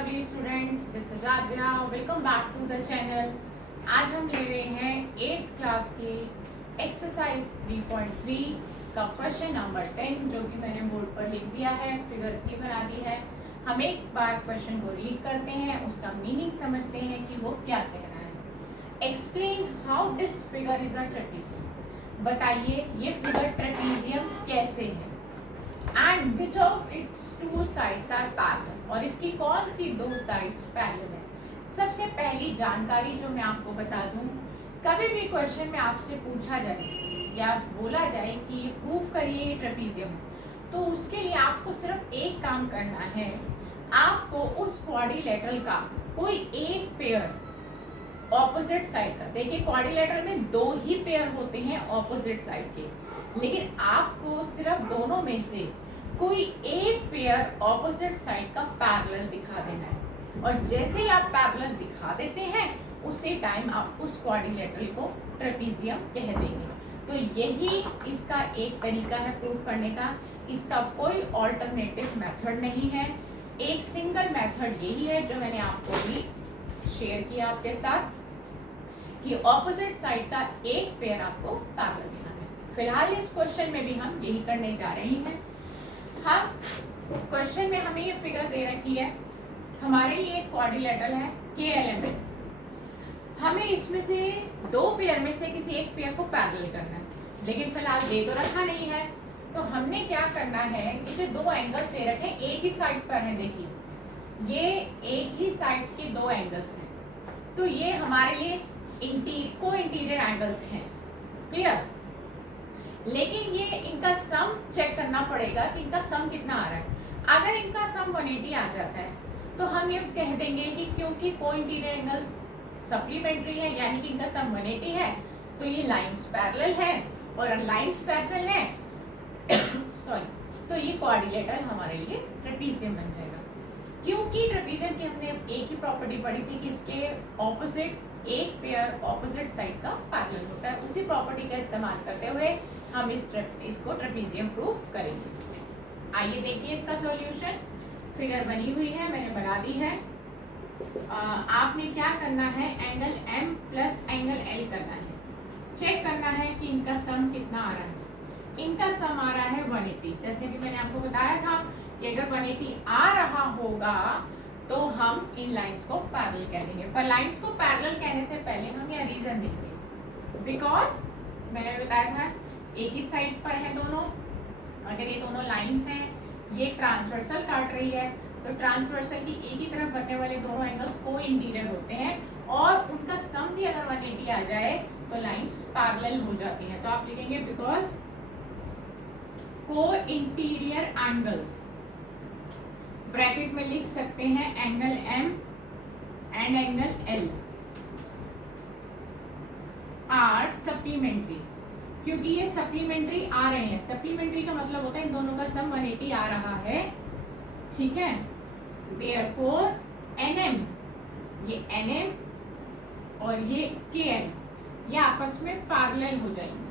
lovely students, this is Adya. Welcome back to the channel. आज हम ले रहे हैं 8th क्लास की एक्सरसाइज 3.3 का क्वेश्चन नंबर 10 जो कि मैंने बोर्ड पर लिख दिया है, फिगर भी बना दी है। हम एक बार क्वेश्चन को रीड करते हैं, उसका मीनिंग समझते हैं कि वो क्या कह रहा है। Explain how this figure is a trapezium. बताइए ये फिगर ट्रेपीजियम कैसे है। And which of its two sides are parallel, और इसकी कौन सी दो साइड्स पैरेलल है। सबसे पहली जानकारी जो मैं आपको बता दूं, कभी भी क्वेश्चन में आपसे पूछा जाए या बोला जाए कि ये प्रूफ करिए ट्रेपीजियम, तो उसके लिए आपको सिर्फ एक काम करना है। आपको उस क्वाड्रिलेटरल का कोई एक पेयर ऑपोजिट साइड का, देखिए क्वाड्रिलेटरल में दो ही पेयर होते हैं ऑपोजिट साइड के, लेकिन आपको सिर्फ दोनों में से कोई एक पेयर ऑपोजिट साइड का पैरेलल दिखा देना है। और जैसे ही आप पैरेलल दिखा देते हैं उसी टाइम आप उस क्वाड्रिलेटरल को ट्रेपीजियम कह देंगे। तो यही इसका एक तरीका है प्रूफ करने का। इसका कोई ऑल्टरनेटिव मेथड नहीं है, एक सिंगल मेथड यही है जो मैंने आपको भी शेयर किया आपके साथ कि ऑपोजिट साइड का एक पेयर आपको पैरेलल देना है। फिलहाल इस क्वेश्चन में भी हम यही करने जा रहे हैं। हम क्वेश्चन में हमें ये फिगर दे रखी है, हमारे लिए एक क्वाड्रिलेटरल है KLMN। हमें इसमें से दो पेयर में से किसी एक पेयर को पैरेलल करना है, लेकिन फिलहाल दे तो रखा नहीं है। तो हमने क्या करना है, इसे दो एंगल से रखे, एक ही साइड पर है। देखिए ये एक ही साइड के दो एंगल्स हैं, तो ये हमारे लिए इंटीरियर एंगल्स हैं। क्लियर। लेकिन ये इनका सम चेक करना पड़ेगा कि इनका सम कितना आ रहा है। अगर इनका सम 180 आ जाता है तो हम ये कह देंगे कि क्योंकि को इंटीरियर एंगल्स सप्लीमेंट्री है, यानी कि इनका सम 180 है, तो ये लाइंस पैरेलल है, और लाइंस पैरेलल है सॉरी, तो ये क्वाड्रिलेटरल हमारे लिए ट्रेपीजियम बन जाएगा। क्योंकि ट्रेपीजियम की हमने एक ही प्रॉपर्टी पढ़ी थी कि इसके ऑपोजिट एक पेयर ऑपोजिट साइड का पैरेलल होता है। उसी प्रॉपर्टी का इस्तेमाल करते हुए हम इसको ट्रेपीजियम प्रूफ करेंगे। आइए देखिए इसका सॉल्यूशन। फिगर बनी हुई है, मैंने बना दी है। आपने क्या करना है, angle M plus angle L करना है, चेक करना है कि इनका सम कितना आ रहा है। इनका सम आ रहा है 180। जैसे कि मैंने आपको बताया था कि अगर 180 आ रहा होगा तो हम इन लाइंस को पैरेलल कह देंगे। पर लाइंस को पैरेलल कहने से पहले हम यह रीजन देंगे, बिकॉज मैंने बताया था एक ही साइड पर है दोनों। अगर ये दोनों लाइंस हैं, ये ट्रांसवर्सल काट रही है, तो ट्रांसवर्सल की एक ही तरफ बनने वाले दोनों एंगल्स को इंटीरियर होते हैं, और उनका सम भी अगर 180 आ जाए तो लाइंस पैरेलल हो जाती हैं। तो आप लिखेंगे बिकॉज को इंटीरियर एंगल्स, ब्रैकेट में लिख सकते हैं angle M and angle L are supplementary. क्योंकि ये सप्लीमेंट्री आ रहे हैं, सप्लीमेंट्री का मतलब होता है इन दोनों का सम 180 आ रहा है, ठीक है। देयरफॉर NM, ये NM और ये KN, ये आपस में पैरेलल हो जाएंगे,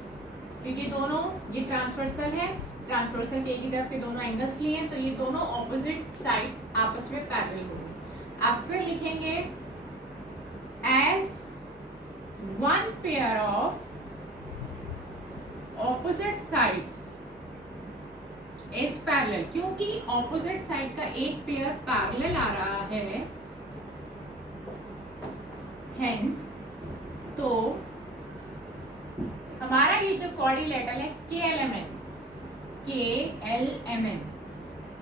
क्योंकि दोनों ये ट्रांसवर्सल है, ट्रांसवर्सल के एक ही तरफ के दोनों एंगल्स लिए हैं, तो ये दोनों ऑपोजिट साइड्स आपस में पैरेलल होंगे। आप फिर लिखेंगे as one pair of opposite sides is parallel. क्योंकि ऑपोजिट साइड का एक पेयर पैरेलल आ रहा है, हेंस तो हमारा ये जो क्वाड्रिलेटरल है KLMN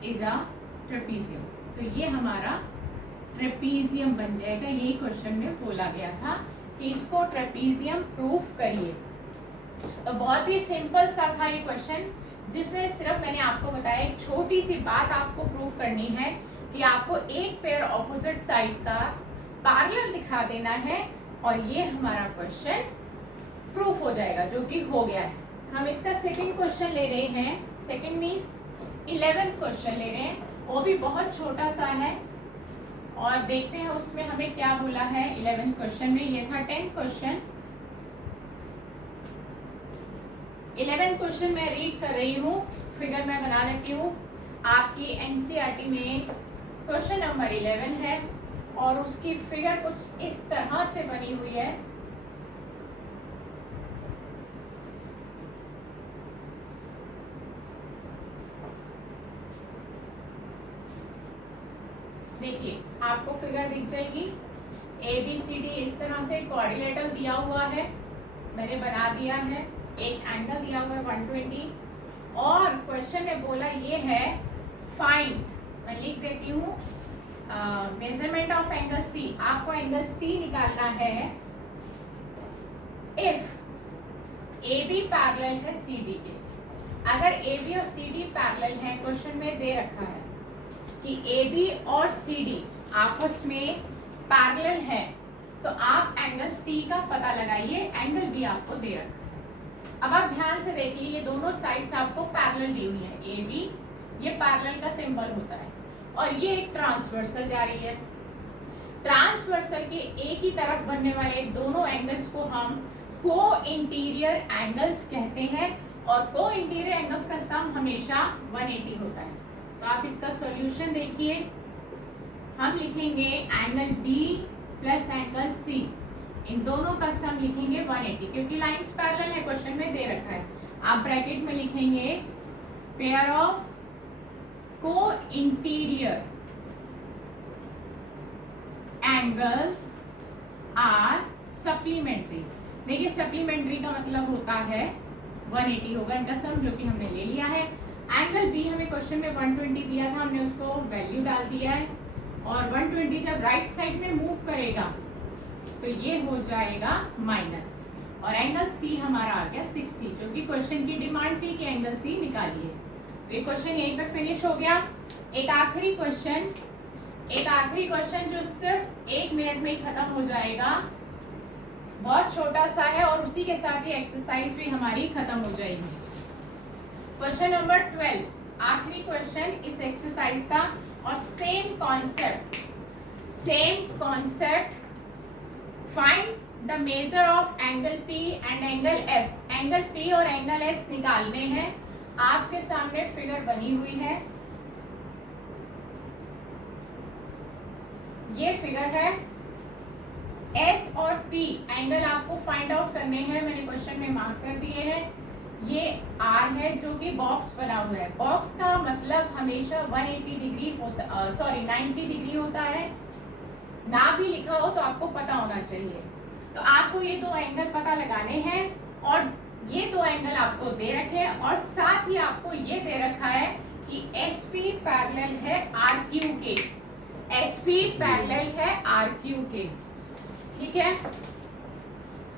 इज अ ट्रेपीजियम। तो ये हमारा ट्रेपीजियम बन जाएगा। यही क्वेश्चन में बोला गया था कि इसको ट्रेपीजियम प्रूफ करिए। तो बहुत ही सिंपल सा था ये क्वेश्चन, जिसमें सिर्फ मैंने आपको बताया एक छोटी सी बात आपको प्रूफ करनी है कि आपको एक पेयर ऑपोजिट साइड का पैरेलल दिखा देना है, और ये हमारा क्वेश्चन प्रूफ हो जाएगा, जो कि हो गया है। हम इसका सेकंड क्वेश्चन ले रहे हैं, सेकंड मीन्स 11th क्वेश्चन ले रहे हैं, वो भी बहुत छोटा सा है, और देखते हैं उसमें हमें क्या बोला है। 11th क्वेश्चन में ये था 10th क्वेश्चन। 11th क्वेश्चन मैं रीड कर रही हूँ, फिगर मैं बना लेती हूँ। आपकी NCERT में क्वेश्चन नंबर 11 है और उसकी फिगर कुछ इस तरह से बनी हुई है। देखिए आपको फिगर दिख जाएगी। ABCD इस तरह से क्वाड्रिलेटरल दिया हुआ है, मैंने बना दिया है। एक एंगल दिया हुआ है 120 और क्वेश्चन में बोला ये है फाइंड, मैं लिख देती हूँ मेजरमेंट ऑफ एंगल C। आपको एंगल C निकालना है इफ AB पैरेलल है CD के। अगर AB और CD पैरेलल है, क्वेश्चन में दे रखा है कि AB और CD आपस में पैरेलल है, तो आप एंगल C का पता लगाइए। एंगल B आपको दे रखा है। अब आप ध्यान से देखिए, ये दोनों साइड्स आपको पैरेलल दी हुई है। AB ये पैरेलल का सिंबल होता है और ये एक ट्रांसवर्सल जा रही है। ट्रांसवर्सल के एक ही तरफ बनने वाले दोनों एंगल्स को हम को इंटीरियर एंगल्स कहते हैं और को इंटीरियर एंगल्स का सम हमेशा 180 होता है। तो आप इसका सॉल्यूशन देखिए, हम लिखेंगे angle B plus angle C, इन दोनों का सम लिखेंगे 180 क्योंकि लाइंस पैरेलल है, क्वेश्चन में दे रखा है। आप ब्रैकेट में लिखेंगे पेयर ऑफ को इंटीरियर एंगल्स आर सप्लीमेंट्री। देखिए सप्लीमेंट्री का मतलब होता है 180 होगा इनका सम, जो कि हमने ले लिया है। एंगल B हमें क्वेश्चन में 120 दिया था, हमने उसको वैल्यू डाल दिया है और 120 जब राइट साइड में मूव करेगा तो ये हो जाएगा माइनस, और एंगल C हमारा आ गया 60, जो कि क्वेश्चन की डिमांड थी कि एंगल C निकालिए। तो ये क्वेश्चन यहीं पे फिनिश हो गया। एक आखिरी क्वेश्चन जो सिर्फ 1 मिनट में ही खत्म हो जाएगा, बहुत छोटा सा है और उसी के साथ ही एक्सरसाइज भी हमारी खत्म हो जाएगी। क्वेश्चन नंबर 12, आखिरी क्वेश्चन इस एक्सरसाइज का और same concept. Find the measure of angle P and angle S। Angle P और एंगल S निकालने हैं। आपके सामने फिगर बनी हुई है, ये फिगर है। S और P एंगल आपको फाइंड आउट करने हैं, मैंने क्वेश्चन में मार्क कर दिए हैं। ये R है जो कि बॉक्स बना हुआ है। बॉक्स का मतलब हमेशा 180 डिग्री होता 90 डिग्री होता है। ना भी लिखा हो तो आपको पता होना चाहिए। तो आपको ये दो एंगल पता लगाने हैं और ये दो एंगल आपको दे रखे हैं और साथ ही आपको ये दे रखा है कि SP पैरेलल है RQ के। SP पैरेलल है RQ के, ठीक है।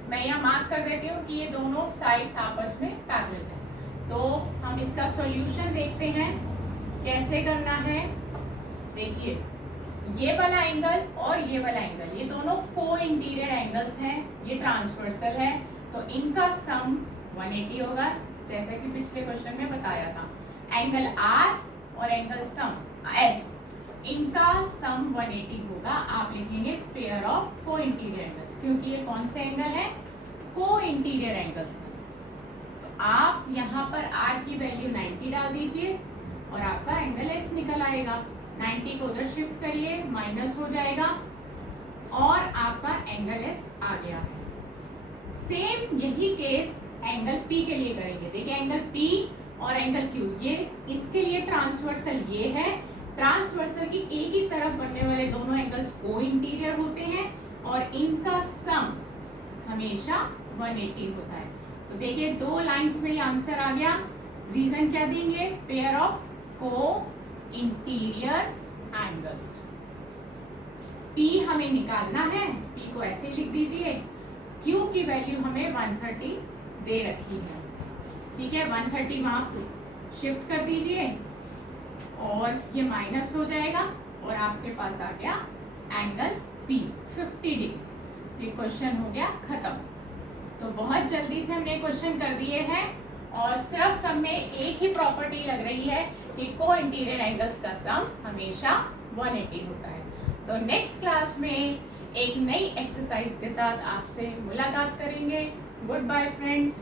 मैं यहाँ मार्क कर देती हूँ कि ये दोनों साइड्स आपस में पैरेलल है। तो हम इसका सॉल्यूशन देखते हैं कैसे करना है। देखिए ये वाला एंगल और ये वाला एंगल, ये दोनों को इंटीरियर एंगल्स हैं, ये ट्रांसवर्सल है, तो इनका सम 180 होगा, जैसे कि पिछले क्वेश्चन में बताया था। एंगल R और एंगल सम S, इनका सम 180 होगा। आप लिखेंगे पेयर ऑफ को इंटीरियर एंगल्स, क्योंकि ये कौन से एंगल है, को इंटीरियर एंगल्स है। तो आप यहाँ पर R की वैल्यू 90 डाल दीजिए और आपका एंगल S निकल आएगा। 90 को उधर शिफ्ट करिए, माइनस हो जाएगा और आपका एंगल S आ गया है। सेम यही केस एंगल P के लिए करेंगे। देखिए एंगल P और एंगल Q, ये इसके लिए ट्रांसवर्सल ये है। ट्रांसवर्सल की एक ही तरफ बनने वाले दोनों एंगल्स को इंटीरियर होते हैं और इनका सम हमेशा 180 होता है। तो देखिए दो लाइंस में ये आंसर आ गया। रीजन क्या देंगे, पेयर ऑफ को इंटीरियर एंगल्स। P हमें निकालना है, P को ऐसे ही लिख दीजिए। Q की वैल्यू हमें 130 दे रखी है, ठीक है। 130 वहां शिफ्ट कर दीजिए और ये माइनस हो जाएगा और आपके पास आ गया एंगल P 50 डिग्री। ये क्वेश्चन हो गया खत्म। तो बहुत जल्दी से हमने क्वेश्चन कर दिए हैं और सिर्फ सब में एक ही प्रॉपर्टी लग रही है कि को इंटीरियर एंगल्स का सम हमेशा 180 होता है। तो नेक्स्ट क्लास में एक नई एक्सरसाइज के साथ आपसे मुलाकात करेंगे। Goodbye friends.